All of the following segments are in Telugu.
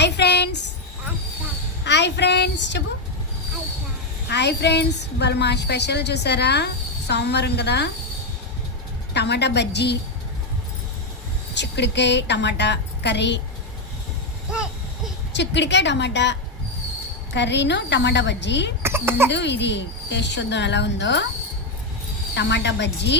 హాయ్ ఫ్రెండ్స్, హాయ్ ఫ్రెండ్స్ చెప్పు. హాయ్ ఫ్రెండ్స్, ఇవాళ మా స్పెషల్ చూసారా, సోమవారం కదా. టమాటా బజ్జీ, చిక్కుడికాయ టమాటా కర్రీ, చిక్కుడికాయ టమాటా కర్రీను టమాటా బజ్జీ. ముందు ఇది టేస్ట్ చూద్దాం ఎలా ఉందో. టమాటా బజ్జీ,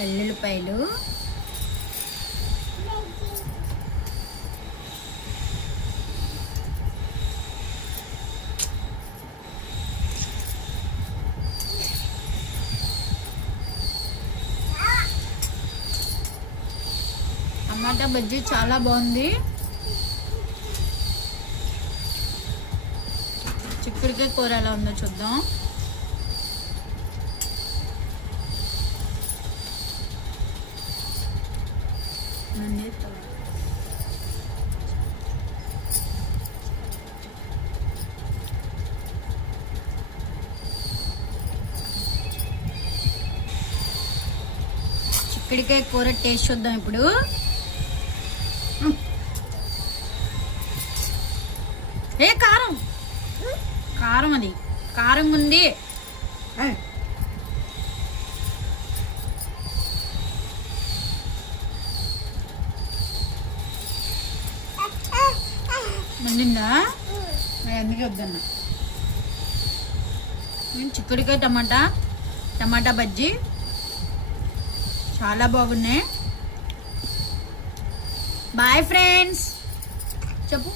వెల్లుల్లిపాయలు, టమాటా బజ్జీ చాలా బాగుంది. చిక్కుడుకాయ కూర ఎలా ఉందో చూద్దాం. చిక్కుడుకాయ కూర టేస్ట్ చూద్దాం ఇప్పుడు. ఏ కారం కారం, అది కారం ఉంది. మండిందా? అందుకే వద్దన్నా. చిక్కుడుకాయ టమాటా బజ్జీ చాలా బాగున్నాయి. బాయ్ ఫ్రెండ్స్ చెప్పు.